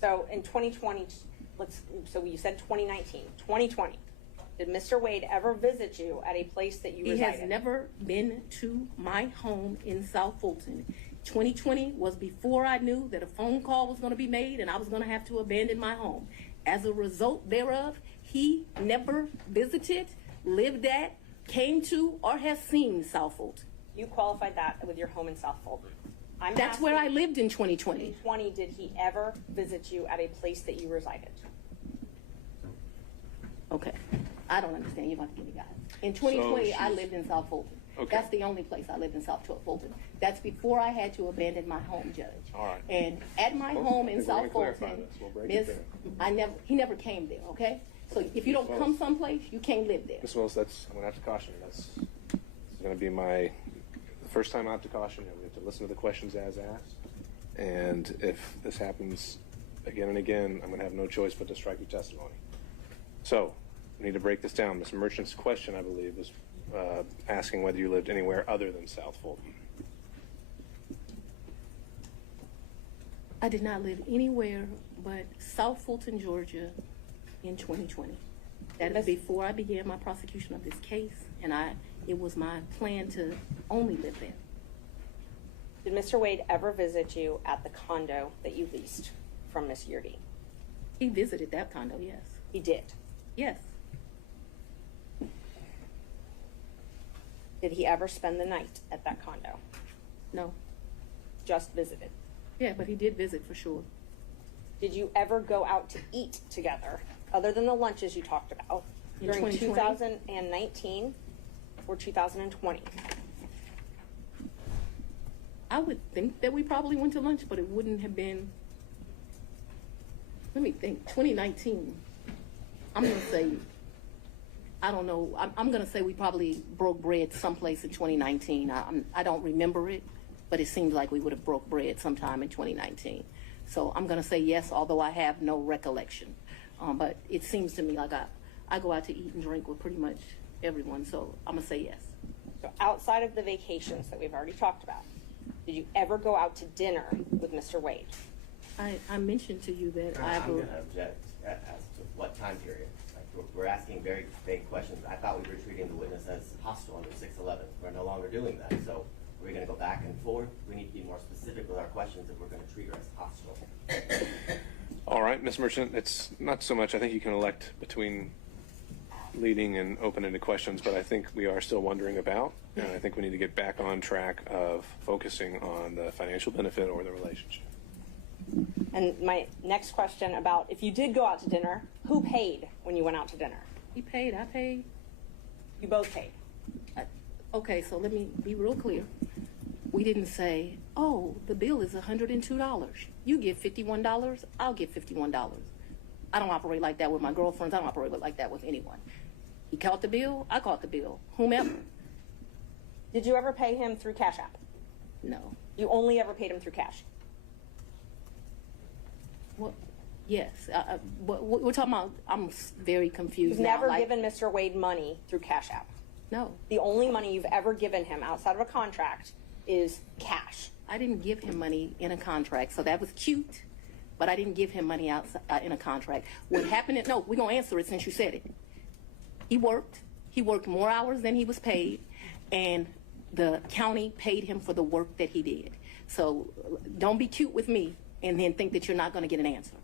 So in 2020, so you said 2019, 2020, did Mr. Wade ever visit you at a place that you resided? He has never been to my home in South Fulton. 2020 was before I knew that a phone call was going to be made and I was going to have to abandon my home. As a result thereof, he never visited, lived at, came to, or has seen South Fulton. You qualified that with your home in South Fulton. That's where I lived in 2020. 2020, did he ever visit you at a place that you resided? Okay. I don't understand. You're going to give me guidance. In 2020, I lived in South Fulton. Okay. That's the only place I lived in South Fulton. That's before I had to abandon my home, Judge. All right. And at my home in South Fulton, We'll he never came there, okay? So if you don't come someplace, you can't live there. Ms. Willis, I'm going to have to caution you. This is going to be the first time I have to caution you. We have to listen to the questions as asked. And if this happens again and again, I'm going to have no choice but to strike your testimony. So, we need to break this down. Ms. Merchant's question, I believe, was asking whether you lived anywhere other than South Fulton. I did not live anywhere but South Fulton, Georgia in 2020. That is before I began my prosecution of this case, and it was my plan to only live there. Did Mr. Wade ever visit you at the condo that you leased from Miss Yurdi? He visited that condo, yes. He did. Yes. Did he ever spend the night at that condo? No. Just visited. Yeah, but he did visit for sure. Did you ever go out to eat together, other than the lunches you talked about, during 2019 or 2020? I would think that we probably went to lunch, but it wouldn't have been, let me think, 2019. I'm going to say, I don't know, I'm going to say we probably broke bread someplace in 2019. I don't remember it, but it seems like we would have broke bread sometime in 2019. So I'm going to say yes, although I have no recollection. But it seems to me like I go out to eat and drink with pretty much everyone, so I'm going to say yes. So outside of the vacations that we've already talked about, did you ever go out to dinner with Mr. Wade? I mentioned to you that I'm going to object as to what time period. Like we're asking very vague questions. I thought we were treating the witness as hostile under 611. We're no longer doing that. So we're going to go back and forth. We need to be more specific with our questions if we're going to treat her as hostile. All right, Ms. Merchant, it's not so much. I think you can elect between leading and open-ended questions, but I think we are still wondering about, and I think we need to get back on track of focusing on the financial benefit or the relationship. And my next question about if you did go out to dinner, who paid when you went out to dinner? he paid, I paid. You both paid. Okay, so let me be real clear. We didn't say, oh, the bill is $102. You give $51, I'll give $51. I don't operate like that with my girlfriends. I don't operate like that with anyone. He caught the bill, I caught the bill. Whomever. Did you ever pay him through Cash App? No. You only ever paid him through cash? Well, yes. We're talking about, I'm very confused You've now. never given Mr. Wade money through Cash App? No. The only money you've ever given him outside of a contract is cash. I didn't give him money in a contract, so that was cute, but I didn't give him money outside in a contract. What happened, no, we're going to answer it since you said it. He worked more hours than he was paid, and the county paid him for the work that he did. So don't be cute with me and then think that you're not going to get an answer.